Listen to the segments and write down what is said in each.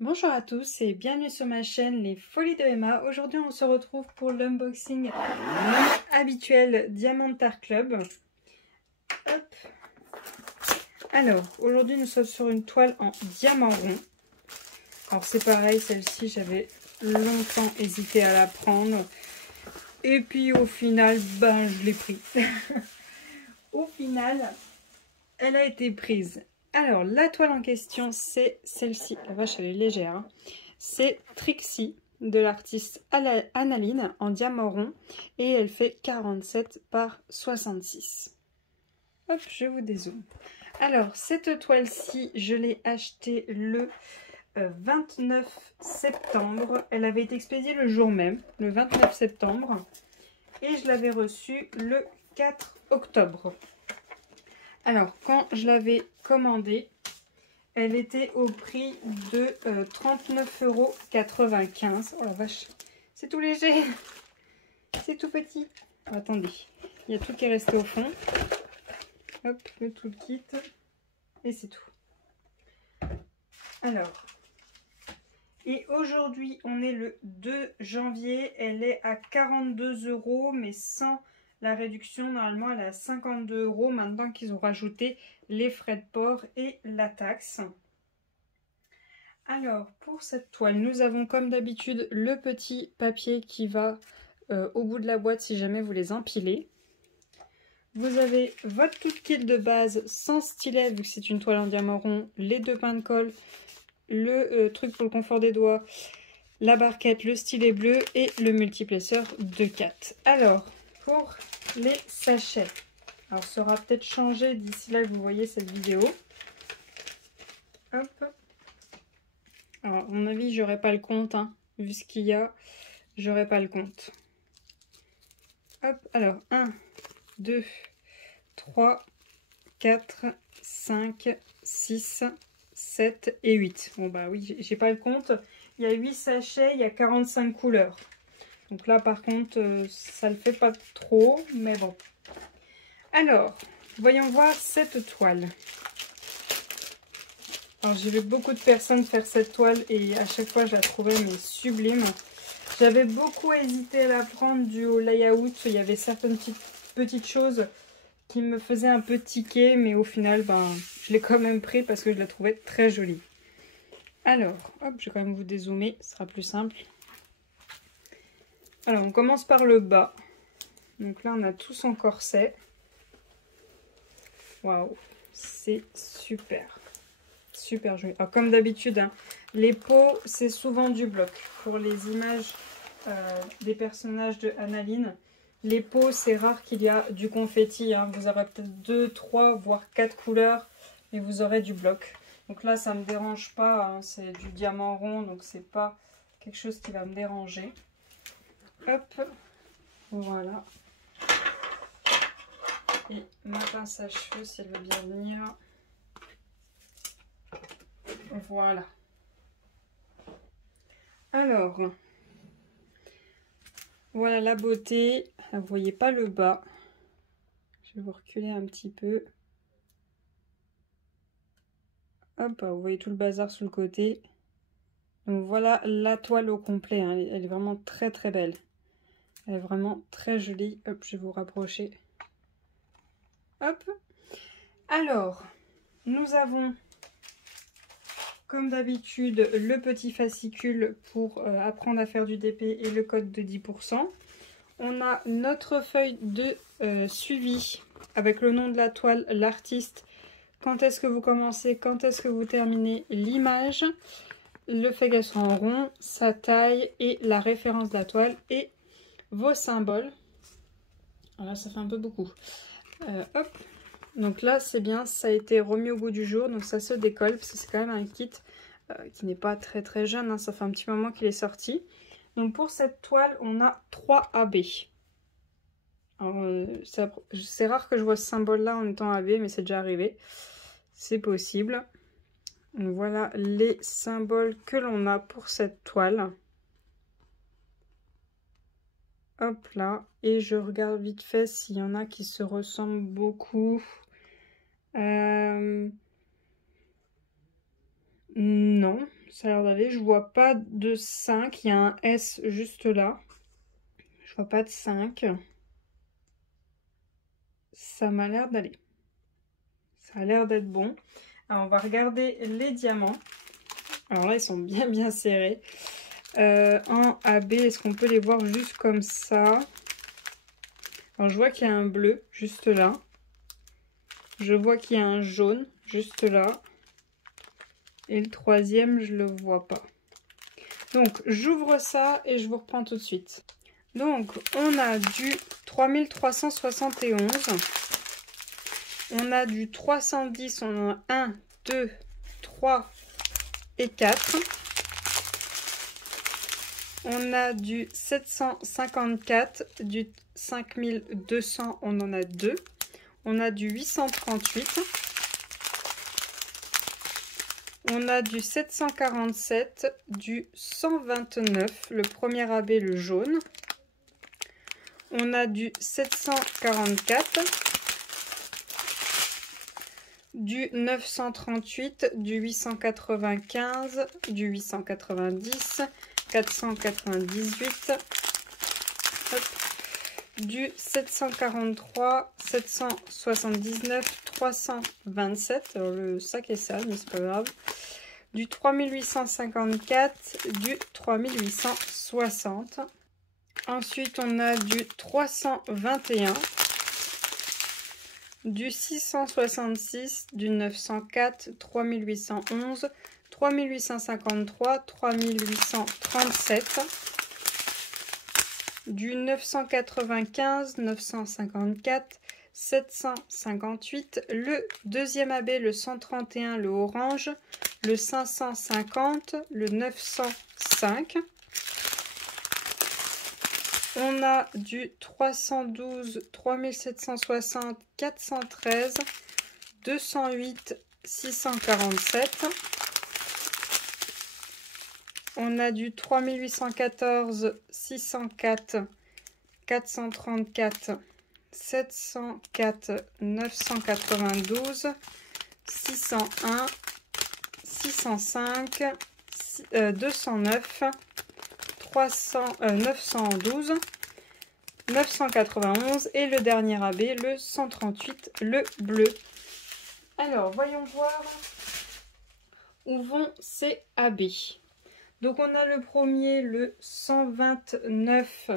Bonjour à tous et bienvenue sur ma chaîne Les Folies de Emma. Aujourd'hui on se retrouve pour l'unboxing habituel Diamantar Club. Hop. Alors aujourd'hui nous sommes sur une toile en diamant rond. Alors c'est pareil, celle-ci j'avais longtemps hésité à la prendre. Et puis au final, je l'ai pris. Au final, elle a été prise. Alors, la toile en question, c'est celle-ci. La vache, elle est légère. Hein. C'est Trixie de l'artiste Analine en diamant rond. Et elle fait 47 par 66. Hop, je vous dézoome. Alors, cette toile-ci, je l'ai achetée le 29 septembre. Elle avait été expédiée le jour même, le 29 septembre. Et je l'avais reçue le 4 octobre. Alors, quand je l'avais commandée, elle était au prix de 39,95 €. Oh la vache, c'est tout léger, c'est tout petit. Oh, attendez, il y a tout qui est resté au fond. Hop, le tout kit. Et c'est tout. Alors, et aujourd'hui, on est le 2 janvier. Elle est à 42 €, mais sans la réduction. Normalement, elle est à 52 € maintenant qu'ils ont rajouté les frais de port et la taxe. Alors, pour cette toile, nous avons comme d'habitude le petit papier qui va au bout de la boîte si jamais vous les empilez. Vous avez votre tout kit de base sans stylet, vu que c'est une toile en diamant rond, les deux pains de colle, le truc pour le confort des doigts, la barquette, le stylet bleu et le multiplesseur de 4. Alors, pour les sachets, alors ça aura peut-être changé d'ici là que vous voyez cette vidéo. Hop. Alors, à mon avis, j'aurai pas le compte, hein. Vu ce qu'il y a, j'aurai pas le compte. Hop, alors, 1, 2, 3, 4, 5, 6, 7 et 8. Bon, bah oui, j'ai pas le compte. Il y a 8 sachets, il y a 45 couleurs. Donc là, par contre, ça le fait pas trop, mais bon. Alors, voyons voir cette toile. Alors, j'ai vu beaucoup de personnes faire cette toile et à chaque fois, je la trouvais mais sublime. J'avais beaucoup hésité à la prendre dû au layout. Il y avait certaines petites choses qui me faisaient un peu tiquer, mais au final, je l'ai quand même pris parce que je la trouvais très jolie. Alors, hop, je vais quand même vous dézoomer, ce sera plus simple. Alors, on commence par le bas. Donc là, on a tout son corset. Waouh, c'est super. Super joli. Alors, comme d'habitude, hein, les peaux, c'est souvent du bloc. Pour les images des personnages de Analine, les peaux, c'est rare qu'il y a du confetti. Hein. Vous aurez peut-être 2, 3, voire 4 couleurs, mais vous aurez du bloc. Donc là, ça ne me dérange pas. Hein. C'est du diamant rond, donc c'est pas quelque chose qui va me déranger. Hop, voilà. Et ma pince à cheveux, si elle veut bien venir. Voilà. Alors, voilà la beauté. Vous voyez pas le bas. Je vais vous reculer un petit peu. Hop, vous voyez tout le bazar sur le côté. Donc voilà la toile au complet. Hein. Elle est vraiment très très belle. Elle est vraiment très jolie. Hop, je vais vous rapprocher. Hop. Alors, nous avons, comme d'habitude, le petit fascicule pour apprendre à faire du DP et le code de 10%. On a notre feuille de suivi avec le nom de la toile, l'artiste, quand est-ce que vous commencez, quand est-ce que vous terminez, l'image, le fait qu'elle soit en rond, sa taille et la référence de la toile et vos symboles. Alors là, ça fait un peu beaucoup. Hop. Donc là, c'est bien, ça a été remis au goût du jour, donc ça se décolle, parce que c'est quand même un kit qui n'est pas très très jeune, hein, ça fait un petit moment qu'il est sorti. Donc pour cette toile, on a 3 AB. Alors, c'est rare que je vois ce symbole-là en étant AB, mais c'est déjà arrivé. C'est possible. Donc voilà les symboles que l'on a pour cette toile. Hop là. Et je regarde vite fait s'il y en a qui se ressemblent beaucoup. Non, Ça a l'air d'aller. Je vois pas de 5. Il y a un S juste là. Je vois pas de 5. Ça m'a l'air d'aller. Ça a l'air d'être bon. Alors, on va regarder les diamants. Alors là, ils sont bien serrés. En AB, est-ce qu'on peut les voir juste comme ça? Alors, je vois qu'il y a un bleu juste là. Je vois qu'il y a un jaune juste là. Et le troisième, je le vois pas. Donc, j'ouvre ça et je vous reprends tout de suite. Donc, on a du 3371. On a du 310. On a 1, 2, 3 et 4. On a du 754, du 5200, on en a 2. On a du 838. On a du 747, du 129, le premier AB, le jaune. On a du 744, du 938, du 895, du 890, 498, hop, du 743, 779, 327, alors le sac est sale mais c'est pas grave, du 3854, du 3860, ensuite on a du 321, du 666, du 904, 3811, 3853, 3837, du 995, 954, 758, le deuxième AB, le 131, le orange, le 550, le 905. On a du 312, 3760, 413, 208, 647. On a du 3814, 604, 434, 704, 992, 601, 605, 209, 912, 991 et le dernier AB, le 138, le bleu. Alors, voyons voir où vont ces AB. Donc on a le premier, le 129,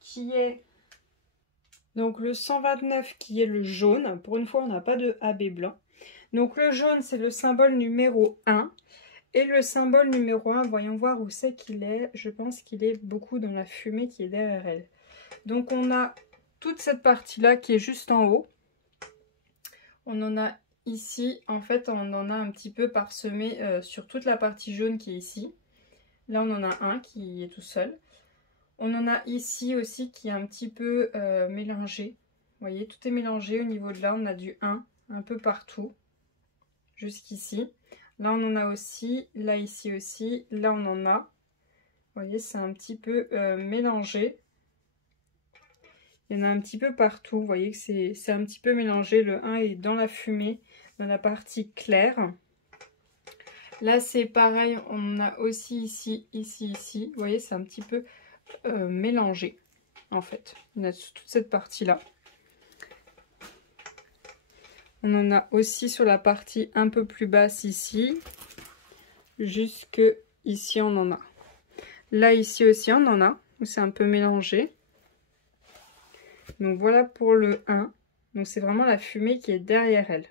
qui est donc le 129 qui est le jaune. Pour une fois, on n'a pas de AB blanc. Donc le jaune, c'est le symbole numéro 1. Et le symbole numéro 1, voyons voir où c'est qu'il est. Je pense qu'il est beaucoup dans la fumée qui est derrière elle. Donc on a toute cette partie-là qui est juste en haut. On en a ici, en fait, on en a un petit peu parsemé sur toute la partie jaune qui est ici. Là, on en a un qui est tout seul. On en a ici aussi qui est un petit peu mélangé. Vous voyez, tout est mélangé. Au niveau de là, on a du 1 un peu partout. Jusqu'ici. Là, on en a aussi. Là, ici aussi. Là, on en a. Vous voyez, c'est un petit peu mélangé. Il y en a un petit peu partout. Vous voyez que c'est un petit peu mélangé. Le 1 est dans la fumée, dans la partie claire. Là, c'est pareil, on a aussi ici, ici. Vous voyez, c'est un petit peu mélangé, en fait. On a toute cette partie-là. On en a aussi sur la partie un peu plus basse ici. Jusque ici, on en a. Là, ici aussi, on en a. C'est un peu mélangé. Donc, voilà pour le 1. Donc, c'est vraiment la fumée qui est derrière elle.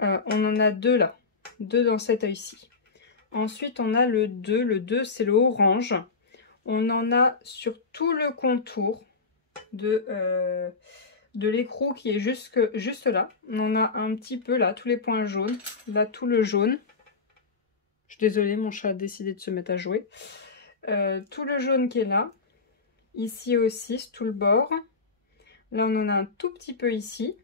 On en a deux là. Deux dans cet œil-ci. Ensuite, on a le 2. Le 2, c'est le orange. On en a sur tout le contour de l'écrou qui est juste là. On en a un petit peu là, tous les points jaunes. Là, tout le jaune. Je suis désolée, mon chat a décidé de se mettre à jouer. Tout le jaune qui est là. Ici aussi, tout le bord. Là, on en a un tout petit peu ici.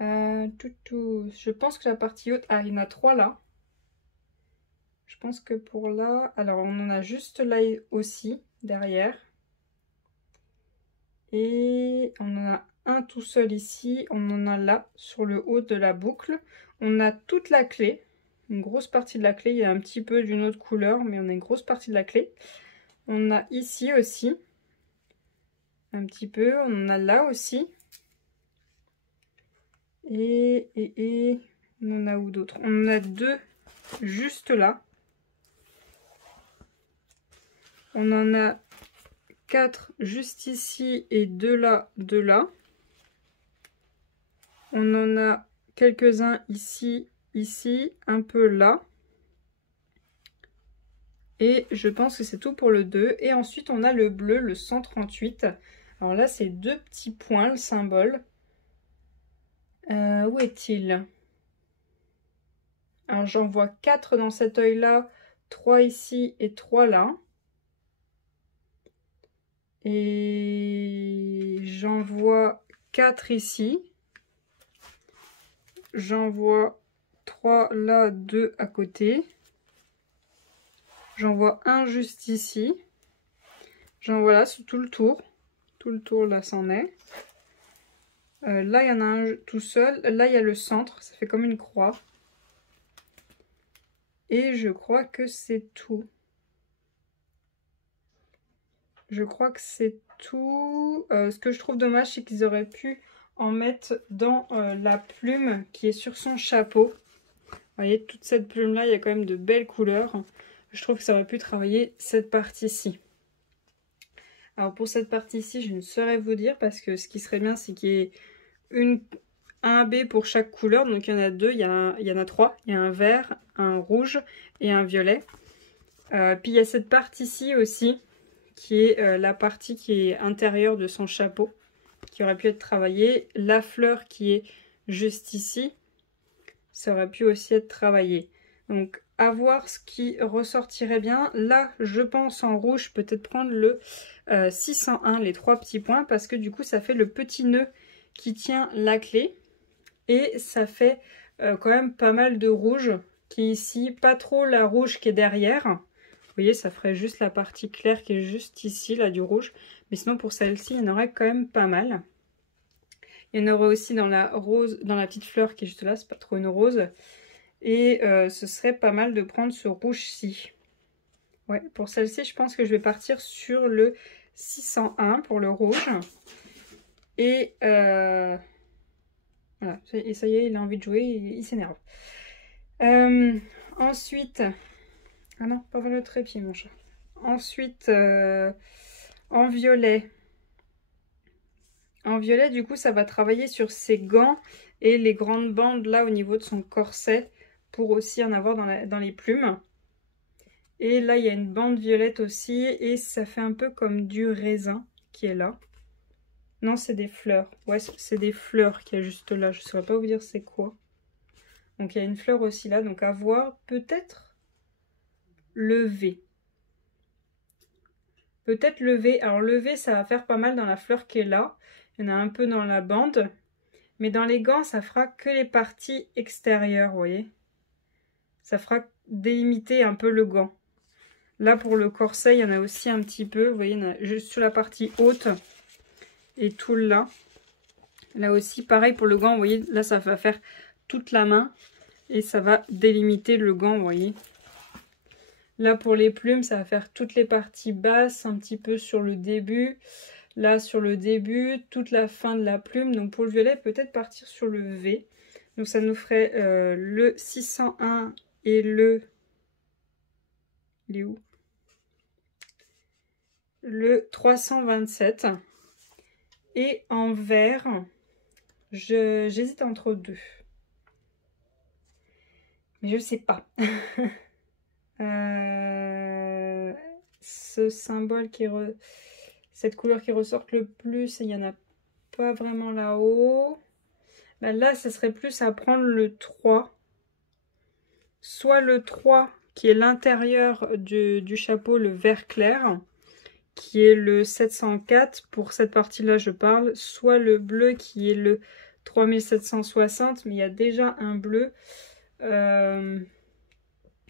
Je pense que la partie haute... Ah, il y en a 3 là. Je pense que pour là... Alors, on en a juste là aussi, derrière. Et on en a un tout seul ici. On en a là, sur le haut de la boucle. On a toute la clé. une grosse partie de la clé. Il y a un petit peu d'une autre couleur, mais on a une grosse partie de la clé. On a ici aussi, un petit peu. On en a là aussi. Et on en a où d'autres? On en a deux juste là. On en a 4 juste ici et 2 là, 2 là. On en a quelques-uns ici, ici, un peu là. Et je pense que c'est tout pour le 2. Et ensuite, on a le bleu, le 138. Alors là, c'est 2 petits points, le symbole. Où est-il? Alors, j'en vois 4 dans cet œil-là, 3 ici et 3 là. Et j'en vois 4 ici. J'en vois 3 là, 2 à côté. J'en vois un juste ici. J'en vois là sur tout le tour. Tout le tour là, c'en est. Là, il y en a un tout seul. Là, il y a le centre. Ça fait comme une croix. Et je crois que c'est tout. Je crois que c'est tout. Ce que je trouve dommage, c'est qu'ils auraient pu en mettre dans la plume qui est sur son chapeau. Vous voyez, toute cette plume-là, il y a quand même de belles couleurs. Je trouve que ça aurait pu travailler cette partie-ci. Alors pour cette partie-ci, je ne saurais vous dire parce que ce qui serait bien, c'est qu'il y ait un B pour chaque couleur. Donc il y en a deux, il y en a 3. Il y a un vert, un rouge et un violet. Puis il y a cette partie-ci aussi, qui est la partie qui est intérieure de son chapeau, qui aurait pu être travaillée. La fleur qui est juste ici, ça aurait pu aussi être travaillé. Donc à voir ce qui ressortirait bien. Là, je pense en rouge, peut-être prendre le 601, les 3 petits points, parce que du coup, ça fait le petit nœud qui tient la clé. Et ça fait quand même pas mal de rouge qui est ici, pas trop la rouge qui est derrière. Vous voyez, ça ferait juste la partie claire qui est juste ici, là, du rouge. Mais sinon, pour celle-ci, il y en aurait quand même pas mal. Il y en aurait aussi dans la rose, dans la petite fleur qui est juste là, c'est pas trop une rose. Et ce serait pas mal de prendre ce rouge-ci. Ouais, pour celle-ci, je pense que je vais partir sur le 601 pour le rouge. Et voilà, et ça y est, il a envie de jouer, il s'énerve. Ensuite, ah non, pas le trépied, mon chat. Ensuite, en violet. En violet, du coup, ça va travailler sur ses gants et les grandes bandes là au niveau de son corset pour aussi en avoir dans les plumes. Et là, il y a une bande violette aussi et ça fait un peu comme du raisin qui est là. Non, c'est des fleurs. Ouais, c'est des fleurs qu'il y a juste là. Je ne saurais pas vous dire c'est quoi. Donc, il y a une fleur aussi là. Donc, à voir, peut-être le V. Peut-être le V. Alors, le V, ça va faire pas mal dans la fleur qui est là. Il y en a un peu dans la bande. Mais dans les gants, ça fera que les parties extérieures, vous voyez. Ça fera délimiter un peu le gant. Là, pour le corset, il y en a aussi un petit peu. Vous voyez, il y en a juste sur la partie haute et tout là. Là aussi, pareil pour le gant, vous voyez, là, ça va faire toute la main. Et ça va délimiter le gant, vous voyez. Là, pour les plumes, ça va faire toutes les parties basses, un petit peu sur le début. Là, sur le début, toute la fin de la plume. Donc, pour le violet, peut-être partir sur le V. Donc, ça nous ferait le 601 et le... Il est où? Le 327. Et en vert, j'hésite entre deux. Mais je sais pas. Ce symbole cette couleur qui ressort le plus, il n'y en a pas vraiment là-haut. Bah là, ça serait plus à prendre le 3. Soit le 3 qui est l'intérieur du chapeau, le vert clair, qui est le 704. Pour cette partie-là, je parle. Soit le bleu qui est le 3760, mais il y a déjà un bleu.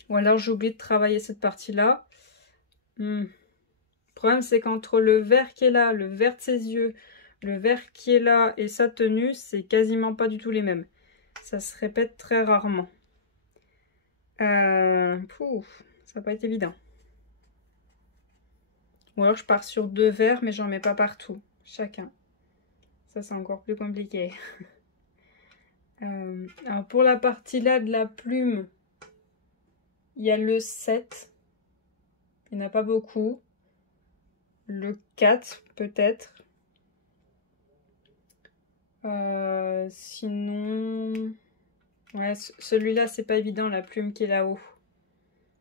Ou alors j'ai oublié de travailler cette partie-là. Le problème, c'est qu'entre le vert qui est là, le vert de ses yeux, le vert qui est là et sa tenue, c'est quasiment pas du tout les mêmes. Ça se répète très rarement. Pouf, ça va pas être évident. Ou alors je pars sur 2 verts, mais j'en mets pas partout. Chacun. Ça, c'est encore plus compliqué. Alors pour la partie là de la plume, il y a le 7. Il n'y en a pas beaucoup. Le 4 peut-être. Sinon... Ouais, celui-là, c'est pas évident, la plume qui est là-haut.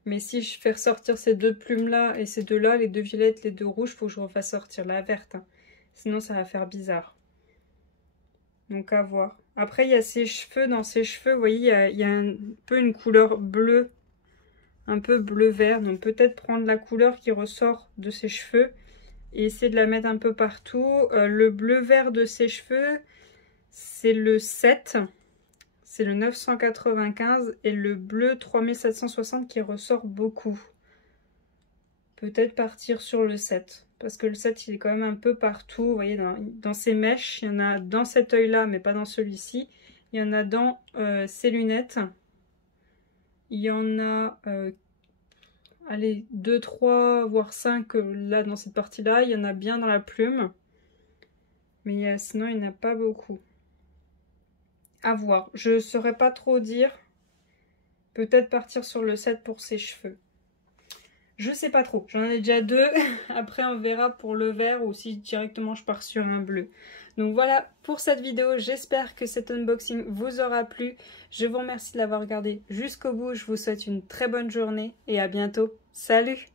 Mais si je fais ressortir ces 2 plumes-là et ces 2-là, les 2 violettes, les 2 rouges, il faut que je refasse sortir la verte. Sinon, ça va faire bizarre. Donc, à voir. Après, il y a ses cheveux. Dans ses cheveux, vous voyez, il y a un peu une couleur bleue. Un peu bleu-vert. Donc, peut-être prendre la couleur qui ressort de ses cheveux et essayer de la mettre un peu partout. Le bleu-vert de ses cheveux, c'est le 7. C'est le 995 et le bleu 3760 qui ressort beaucoup. Peut-être partir sur le 7. Parce que le 7, il est quand même un peu partout. Vous voyez, dans ces mèches, il y en a dans cet œil-là, mais pas dans celui-ci. Il y en a dans ces lunettes. Il y en a, allez, 2, 3, voire 5 là, dans cette partie-là. Il y en a bien dans la plume. Mais sinon, il n'y en a pas beaucoup. À voir. Je ne saurais pas trop dire. Peut-être partir sur le 7 pour ses cheveux. Je sais pas trop. J'en ai déjà 2. Après, on verra pour le vert ou si directement je pars sur un bleu. Donc voilà pour cette vidéo. J'espère que cet unboxing vous aura plu. Je vous remercie de l'avoir regardé jusqu'au bout. Je vous souhaite une très bonne journée et à bientôt. Salut!